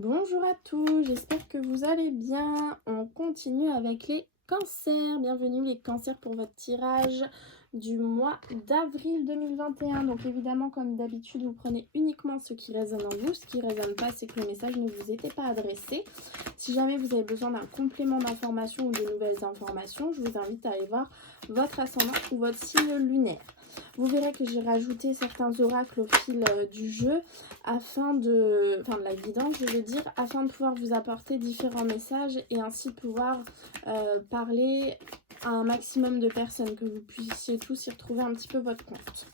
Bonjour à tous, j'espère que vous allez bien. On continue avec les cancers. Bienvenue les cancers pour votre tirage du mois d'avril 2021. Donc évidemment, comme d'habitude, vous prenez uniquement ce qui résonne en vous. Ce qui ne résonne pas, c'est que le message ne vous était pas adressé. Si jamais vous avez besoin d'un complément d'information ou de nouvelles informations, je vous invite à aller voir votre ascendant ou votre signe lunaire. Vous verrez que j'ai rajouté certains oracles au fil du jeu afin de la guidance, je veux dire, afin de pouvoir vous apporter différents messages et ainsi pouvoir parler à un maximum de personnes, que vous puissiez tous y retrouver un petit peu votre compte.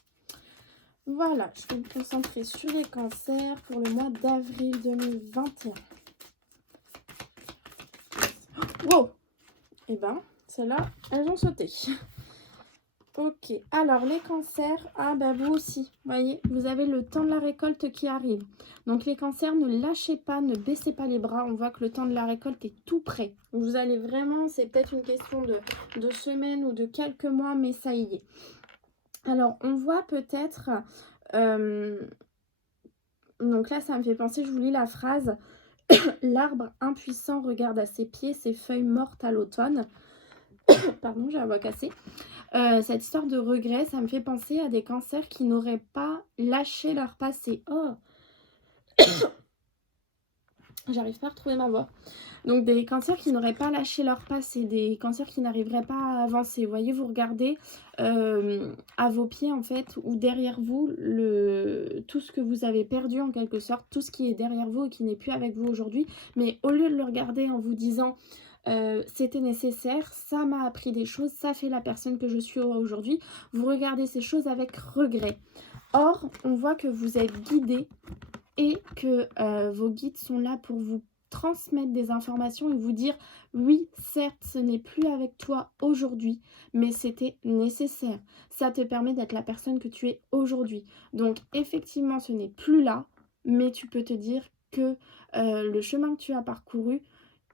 Voilà, je vais me concentrer sur les cancers pour le mois d'avril 2021. Wow! Eh ben, celles-là, elles ont sauté. Ok, alors les cancers, vous aussi, voyez, vous avez le temps de la récolte qui arrive. Donc les cancers, ne lâchez pas, ne baissez pas les bras, on voit que le temps de la récolte est tout prêt. Vous allez vraiment, c'est peut-être une question de semaines ou de quelques mois, mais ça y est. Alors on voit peut-être, donc là ça me fait penser, je vous lis la phrase, l'arbre impuissant regarde à ses pieds, ses feuilles mortes à l'automne. Pardon, j'ai la voix cassée. Cette histoire de regret, ça me fait penser à des cancers qui n'auraient pas lâché leur passé. Oh, j'arrive pas à retrouver ma voix. Donc des cancers qui n'auraient pas lâché leur passé, des cancers qui n'arriveraient pas à avancer. Vous voyez, vous regardez à vos pieds en fait, ou derrière vous, tout ce que vous avez perdu en quelque sorte, tout ce qui est derrière vous et qui n'est plus avec vous aujourd'hui. Mais au lieu de le regarder en vous disant c'était nécessaire, ça m'a appris des choses, ça fait la personne que je suis aujourd'hui, vous regardez ces choses avec regret. Or, on voit que vous êtes guidé et que vos guides sont là pour vous transmettre des informations et vous dire oui, certes, ce n'est plus avec toi aujourd'hui, mais c'était nécessaire. Ça te permet d'être la personne que tu es aujourd'hui. Donc effectivement, ce n'est plus là, mais tu peux te dire que le chemin que tu as parcouru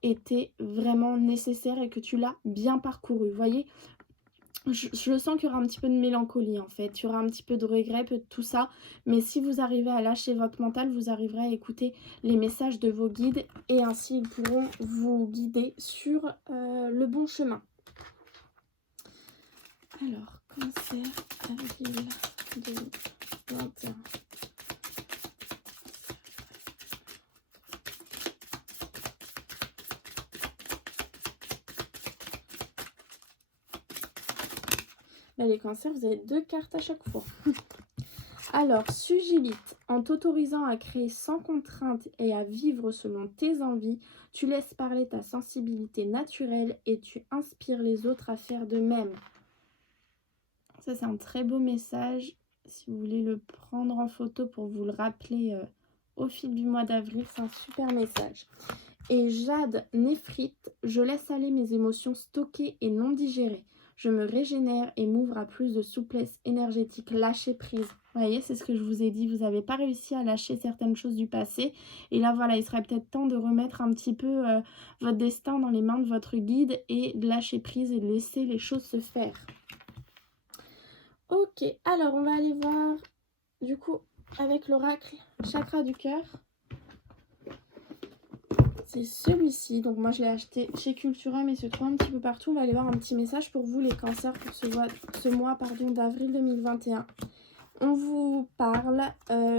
était vraiment nécessaire et que tu l'as bien parcouru. Vous voyez, je sens qu'il y aura un petit peu de mélancolie en fait, il y aura un petit peu de regret, peu de tout ça, mais si vous arrivez à lâcher votre mental, vous arriverez à écouter les messages de vos guides et ainsi ils pourront vous guider sur le bon chemin. Alors, cancer, avril 2021. Là, les cancers, vous avez 2 cartes à chaque fois. Alors, Sugilite, en t'autorisant à créer sans contrainte et à vivre selon tes envies, tu laisses parler ta sensibilité naturelle et tu inspires les autres à faire de même. Ça, c'est un très beau message. Si vous voulez le prendre en photo pour vous le rappeler au fil du mois d'avril, c'est un super message. Et Jade Néphrite, je laisse aller mes émotions stockées et non digérées. Je me régénère et m'ouvre à plus de souplesse énergétique, lâcher prise. Vous voyez, c'est ce que je vous ai dit, vous n'avez pas réussi à lâcher certaines choses du passé. Et là, voilà, il serait peut-être temps de remettre un petit peu votre destin dans les mains de votre guide et de lâcher prise et de laisser les choses se faire. Ok, alors on va aller voir, du coup, avec l'oracle chakra du cœur. C'est celui-ci, donc moi je l'ai acheté chez Cultura mais il se trouve un petit peu partout. On va aller voir un petit message pour vous les cancers pour ce mois d'avril 2021. On vous parle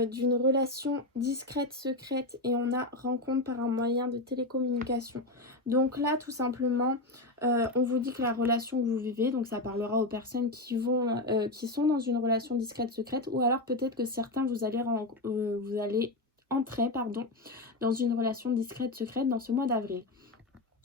d'une relation discrète, secrète et on a rencontre par un moyen de télécommunication. Donc là tout simplement on vous dit que la relation que vous vivez, donc ça parlera aux personnes qui sont dans une relation discrète, secrète, ou alors peut-être que certains vous allez entrer dans une relation discrète, secrète dans ce mois d'avril.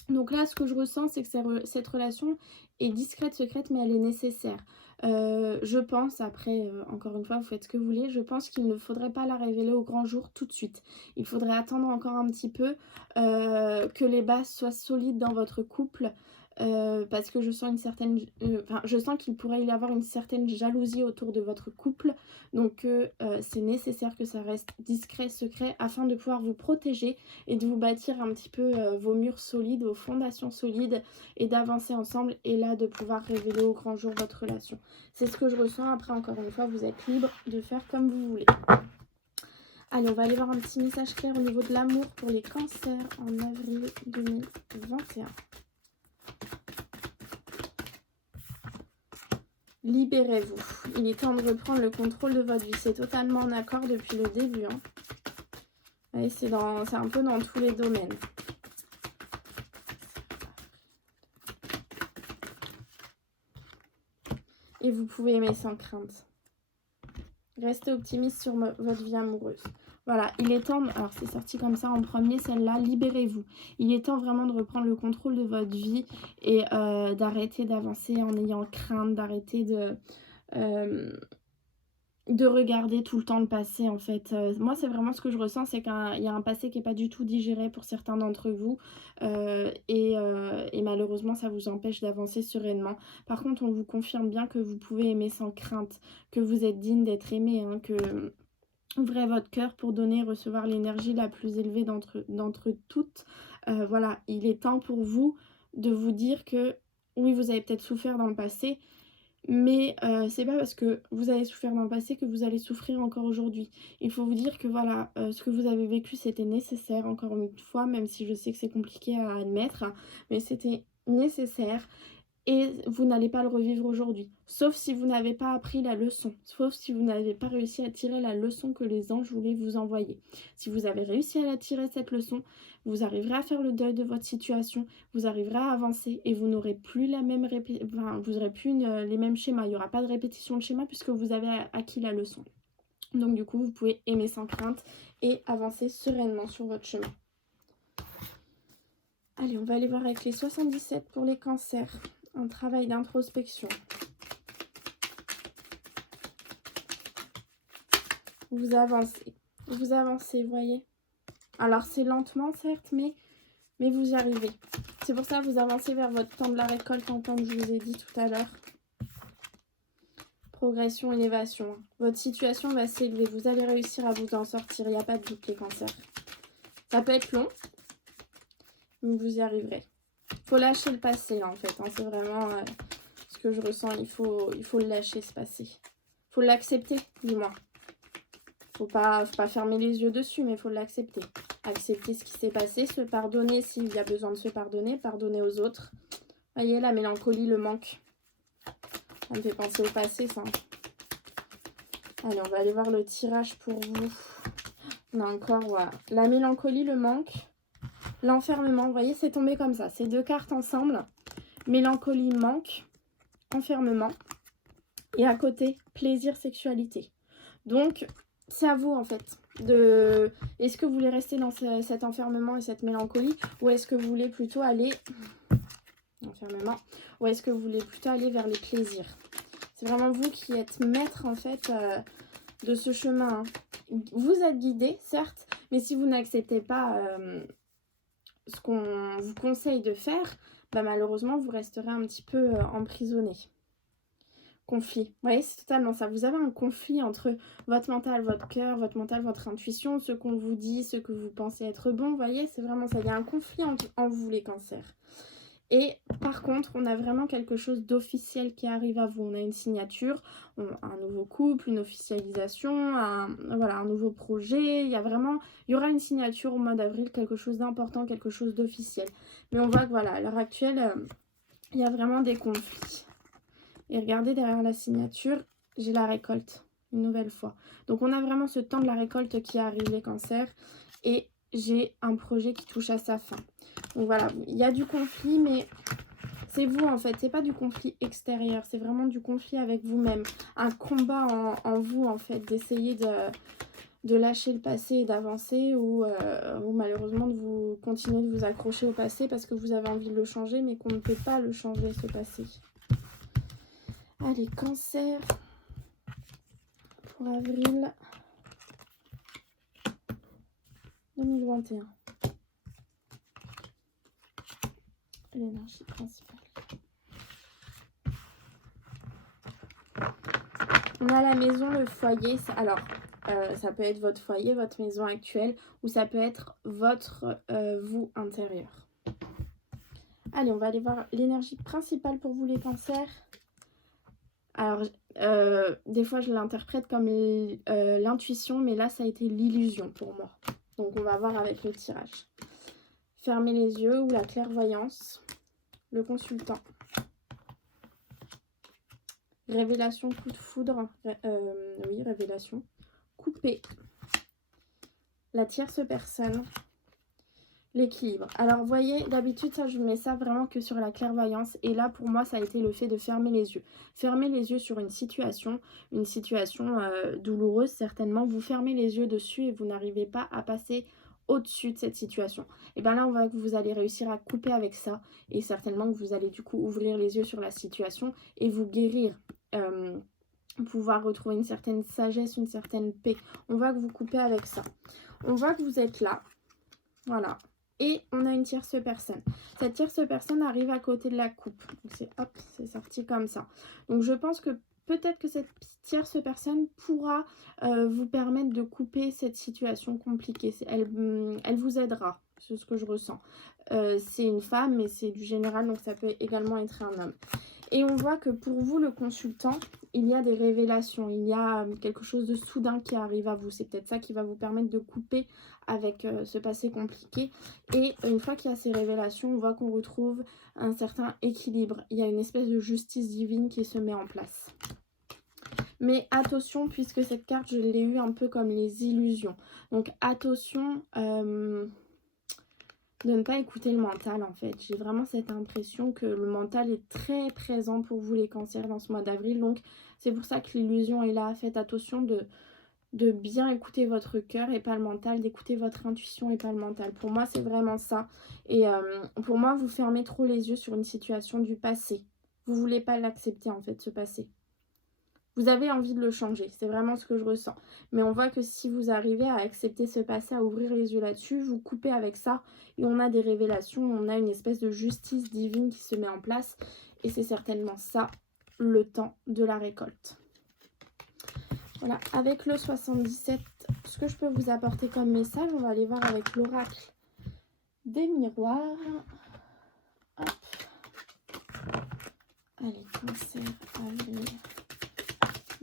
Donc là, ce que je ressens, c'est que cette relation est discrète, secrète, mais elle est nécessaire. Je pense, après, encore une fois, vous faites ce que vous voulez, je pense qu'il ne faudrait pas la révéler au grand jour tout de suite. Il faudrait attendre encore un petit peu que les bases soient solides dans votre couple. Parce que je sens je sens qu'il pourrait y avoir une certaine jalousie autour de votre couple. Donc c'est nécessaire que ça reste discret, secret, afin de pouvoir vous protéger et de vous bâtir un petit peu vos murs solides, vos fondations solides et d'avancer ensemble et là de pouvoir révéler au grand jour votre relation. C'est ce que je ressens. Après, encore une fois, vous êtes libre de faire comme vous voulez. Allez, on va aller voir un petit message clair au niveau de l'amour pour les cancers en avril 2021. Libérez-vous. Il est temps de reprendre le contrôle de votre vie. C'est totalement en accord depuis le début. Hein. Ouais, c'est un peu dans tous les domaines. Et vous pouvez aimer sans crainte. Restez optimiste sur votre vie amoureuse. Voilà, il est temps, alors c'est sorti comme ça en premier, celle-là, libérez-vous. Il est temps vraiment de reprendre le contrôle de votre vie et d'arrêter d'avancer en ayant crainte, d'arrêter de regarder tout le temps le passé en fait. Moi c'est vraiment ce que je ressens, c'est qu'il y a un passé qui n'est pas du tout digéré pour certains d'entre vous et malheureusement ça vous empêche d'avancer sereinement. Par contre on vous confirme bien que vous pouvez aimer sans crainte, que vous êtes digne d'être aimé, hein, que ouvrez votre cœur pour donner et recevoir l'énergie la plus élevée d'entre toutes. Voilà, il est temps pour vous de vous dire que oui vous avez peut-être souffert dans le passé, mais c'est pas parce que vous avez souffert dans le passé que vous allez souffrir encore aujourd'hui. Il faut vous dire que voilà, ce que vous avez vécu c'était nécessaire, encore une fois, même si je sais que c'est compliqué à admettre, mais c'était nécessaire et vous n'allez pas le revivre aujourd'hui. Sauf si vous n'avez pas appris la leçon, sauf si vous n'avez pas réussi à tirer la leçon que les anges voulaient vous envoyer. Si vous avez réussi à la tirer cette leçon, vous arriverez à faire le deuil de votre situation, vous arriverez à avancer et vous n'aurez plus la même vous aurez plus les mêmes schémas. Il n'y aura pas de répétition de schéma puisque vous avez acquis la leçon. Donc du coup, vous pouvez aimer sans crainte et avancer sereinement sur votre chemin. Allez, on va aller voir avec les 77 pour les cancers. Un travail d'introspection. Vous avancez, vous voyez. Alors c'est lentement certes, mais vous y arrivez. C'est pour ça que vous avancez vers votre temps de la récolte, en temps que je vous ai dit tout à l'heure. Progression, élévation. Votre situation va s'élever. Vous allez réussir à vous en sortir. Il n'y a pas de doute, les cancers. Ça peut être long, mais vous y arriverez. Il faut lâcher le passé, là, en fait. Hein. C'est vraiment ce que je ressens. Il faut le lâcher, ce passé. Il faut l'accepter, du moins. Faut pas fermer les yeux dessus, mais il faut l'accepter. Accepter ce qui s'est passé, se pardonner s'il y a besoin de se pardonner, pardonner aux autres. Vous voyez, la mélancolie, le manque. Ça me fait penser au passé, ça. Allez, on va aller voir le tirage pour vous. On a encore, voilà, la mélancolie, le manque, l'enfermement. Vous voyez, c'est tombé comme ça. Ces deux cartes ensemble. Mélancolie, manque, enfermement. Et à côté, plaisir, sexualité. Donc, c'est à vous, en fait. Est-ce que vous voulez rester dans cet enfermement et cette mélancolie, ou est-ce que vous voulez plutôt aller... Enfermement. Ou est-ce que vous voulez plutôt aller vers les plaisirs? C'est vraiment vous qui êtes maître, en fait, de ce chemin. Hein. Vous êtes guidé, certes, mais si vous n'acceptez pas ce qu'on vous conseille de faire, bah, malheureusement, vous resterez un petit peu emprisonné. Conflit. Vous voyez, c'est totalement ça. Vous avez un conflit entre votre mental, votre cœur, votre mental, votre intuition, ce qu'on vous dit, ce que vous pensez être bon. Vous voyez, c'est vraiment ça. Il y a un conflit en vous, les cancers. Et par contre, on a vraiment quelque chose d'officiel qui arrive à vous. On a une signature, un nouveau couple, une officialisation, voilà, un nouveau projet. Il y aura une signature au mois d'avril, quelque chose d'important, quelque chose d'officiel. Mais on voit que voilà, à l'heure actuelle, il y a vraiment des conflits. Et regardez derrière la signature, j'ai la récolte, une nouvelle fois. Donc on a vraiment ce temps de la récolte qui arrive, les cancers. Et j'ai un projet qui touche à sa fin. Donc voilà, il y a du conflit, mais c'est vous en fait. C'est pas du conflit extérieur, c'est vraiment du conflit avec vous-même. Un combat en vous en fait, d'essayer de lâcher le passé et d'avancer ou malheureusement de vous continuer de vous accrocher au passé parce que vous avez envie de le changer, mais qu'on ne peut pas le changer, ce passé. Allez, cancer pour avril 2021. L'énergie principale. On a la maison, le foyer. Alors, ça peut être votre foyer, votre maison actuelle, ou ça peut être votre vous intérieur. Allez, on va aller voir l'énergie principale pour vous, les cancers. Alors, des fois, je l'interprète comme l'intuition, mais là, ça a été l'illusion pour moi. Donc, on va voir avec le tirage. Fermez les yeux ou la clairvoyance. Le consultant. Révélation, coup de foudre. Oui, révélation. Coupé. La tierce personne. L'équilibre. Alors, vous voyez, d'habitude, ça, je mets ça vraiment que sur la clairvoyance. Et là, pour moi, ça a été le fait de fermer les yeux. Fermer les yeux sur une situation douloureuse, certainement. Vous fermez les yeux dessus et vous n'arrivez pas à passer au-dessus de cette situation. Et bien là, on voit que vous allez réussir à couper avec ça. Et certainement que vous allez du coup ouvrir les yeux sur la situation et vous guérir. Pouvoir retrouver une certaine sagesse, une certaine paix. On voit que vous coupez avec ça. On voit que vous êtes là. Voilà. Et on a une tierce personne. Cette tierce personne arrive à côté de la coupe. Donc c'est hop, c'est sorti comme ça. Donc je pense que peut-être que cette tierce personne pourra vous permettre de couper cette situation compliquée. Elle vous aidera, c'est ce que je ressens. C'est une femme, mais c'est du général, donc ça peut également être un homme. Et on voit que pour vous, le consultant, il y a des révélations, il y a quelque chose de soudain qui arrive à vous. C'est peut-être ça qui va vous permettre de couper avec ce passé compliqué. Et une fois qu'il y a ces révélations, on voit qu'on retrouve un certain équilibre. Il y a une espèce de justice divine qui se met en place. Mais attention, puisque cette carte, je l'ai eue un peu comme les illusions. Donc attention de ne pas écouter le mental en fait. J'ai vraiment cette impression que le mental est très présent pour vous les cancers dans ce mois d'avril. Donc c'est pour ça que l'illusion est là. Faites attention de bien écouter votre cœur et pas le mental, d'écouter votre intuition et pas le mental. Pour moi, c'est vraiment ça. Et pour moi, vous fermez trop les yeux sur une situation du passé. Vous voulez pas l'accepter en fait, ce passé. Vous avez envie de le changer, c'est vraiment ce que je ressens. Mais on voit que si vous arrivez à accepter ce passé, à ouvrir les yeux là-dessus, vous coupez avec ça et on a des révélations, on a une espèce de justice divine qui se met en place. Et c'est certainement ça, le temps de la récolte. Voilà, avec le 77, ce que je peux vous apporter comme message, on va aller voir avec l'oracle des miroirs. Hop. Allez, cancer, avril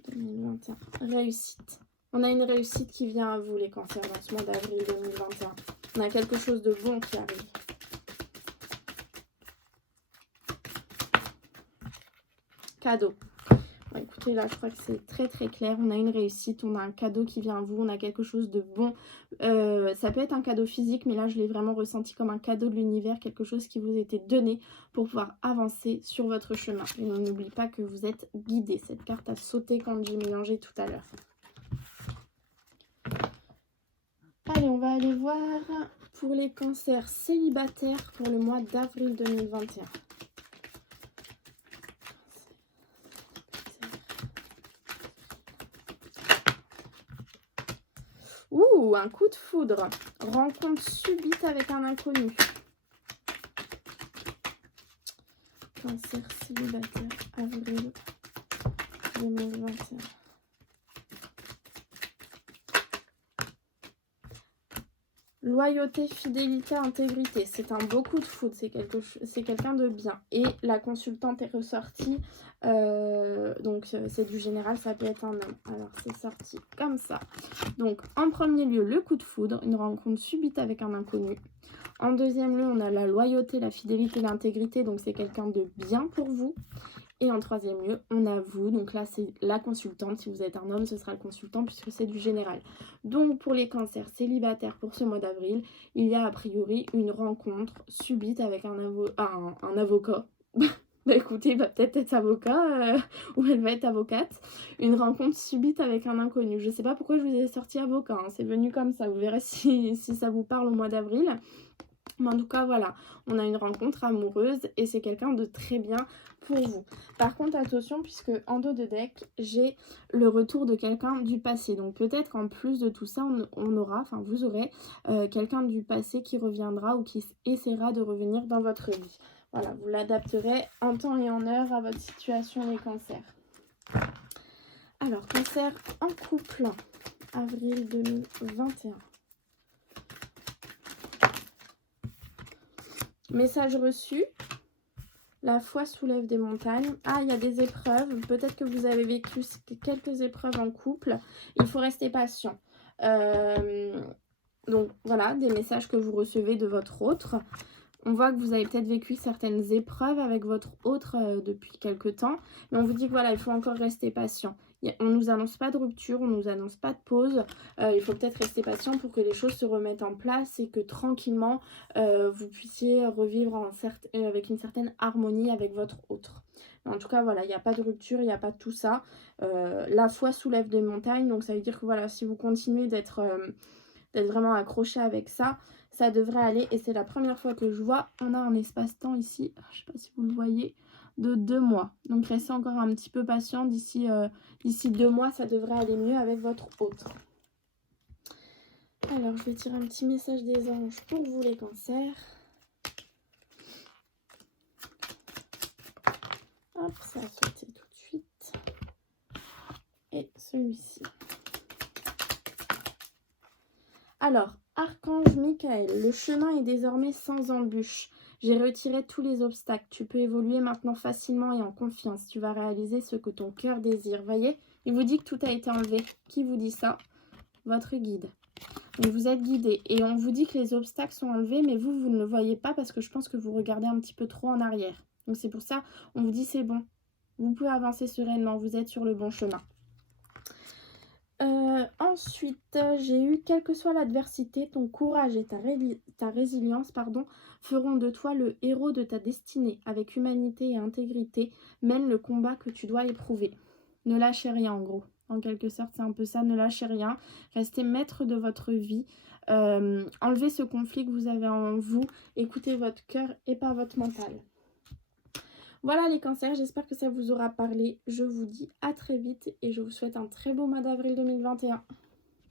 2021. Réussite. On a une réussite qui vient à vous, les cancers, dans ce mois d'avril 2021. On a quelque chose de bon qui arrive. Cadeau. Bon, écoutez, là, je crois que c'est très très clair. On a une réussite, on a un cadeau qui vient à vous, on a quelque chose de bon. Ça peut être un cadeau physique, mais là, je l'ai vraiment ressenti comme un cadeau de l'univers, quelque chose qui vous était donné pour pouvoir avancer sur votre chemin. Et on n'oublie pas que vous êtes guidé. Cette carte a sauté quand j'ai mélangé tout à l'heure. Allez, on va aller voir pour les cancers célibataires pour le mois d'avril 2021. Ouh, un coup de foudre. Rencontre subite avec un inconnu. Cancer célibataire, avril 2021. Loyauté, fidélité, intégrité. C'est un beau coup de foudre. C'est quelqu'un de bien. Et la consultante est ressortie. Donc, c'est du général. Ça peut être un homme. Alors, c'est sorti comme ça. Donc, en premier lieu, le coup de foudre. Une rencontre subite avec un inconnu. En deuxième lieu, on a la loyauté, la fidélité, l'intégrité. Donc, c'est quelqu'un de bien pour vous. Et en troisième lieu, on a vous. Donc là, c'est la consultante. Si vous êtes un homme, ce sera le consultant puisque c'est du général. Donc pour les cancers célibataires pour ce mois d'avril, il y a a priori une rencontre subite avec un avocat. Bah écoutez, il va peut-être être avocat ou elle va être avocate. Une rencontre subite avec un inconnu. Je ne sais pas pourquoi je vous ai sorti avocat. Hein. C'est venu comme ça. Vous verrez si ça vous parle au mois d'avril. Mais en tout cas, voilà, on a une rencontre amoureuse et c'est quelqu'un de très bien pour vous. Par contre, attention, puisque en dos de deck, j'ai le retour de quelqu'un du passé. Donc peut-être qu'en plus de tout ça, vous aurez quelqu'un du passé qui reviendra ou qui essaiera de revenir dans votre vie. Voilà, vous l'adapterez en temps et en heure à votre situation, les cancers. Alors, cancer en couple, avril 2021. Message reçu. La foi soulève des montagnes. Ah, il y a des épreuves. Peut-être que vous avez vécu quelques épreuves en couple. Il faut rester patient. Donc voilà, des messages que vous recevez de votre autre. On voit que vous avez peut-être vécu certaines épreuves avec votre autre depuis quelque temps. Mais on vous dit que voilà, il faut encore rester patient. On ne nous annonce pas de rupture, on ne nous annonce pas de pause. Il faut peut-être rester patient pour que les choses se remettent en place et que tranquillement, vous puissiez revivre avec une certaine harmonie avec votre autre. En tout cas, voilà, il n'y a pas de rupture, il n'y a pas de tout ça. La foi soulève des montagnes, donc ça veut dire que voilà, si vous continuez d'être vraiment accroché avec ça, ça devrait aller. Et c'est la première fois que je vois, on a un espace-temps ici, je ne sais pas si vous le voyez, de 2 mois. Donc restez encore un petit peu patient, d'ici 2 mois, ça devrait aller mieux avec votre autre. Alors, je vais tirer un petit message des anges pour vous les cancers. Hop, ça a sauté tout de suite. Et celui-ci. Alors, Archange Michael, le chemin est désormais sans embûche. J'ai retiré tous les obstacles. Tu peux évoluer maintenant facilement et en confiance. Tu vas réaliser ce que ton cœur désire. Voyez, il vous dit que tout a été enlevé. Qui vous dit ça? Votre guide. Donc vous êtes guidé. Et on vous dit que les obstacles sont enlevés, mais vous ne le voyez pas parce que je pense que vous regardez un petit peu trop en arrière. Donc c'est pour ça, on vous dit c'est bon. Vous pouvez avancer sereinement. Vous êtes sur le bon chemin. Ensuite, j'ai eu, quelle que soit l'adversité, ton courage et ta résilience feront de toi le héros de ta destinée. Avec humanité et intégrité, mène le combat que tu dois éprouver. Ne lâchez rien en gros. En quelque sorte, c'est un peu ça, ne lâchez rien. Restez maître de votre vie. Enlevez ce conflit que vous avez en vous. Écoutez votre cœur et pas votre mental. Voilà les cancers, j'espère que ça vous aura parlé. Je vous dis à très vite et je vous souhaite un très beau mois d'avril 2021.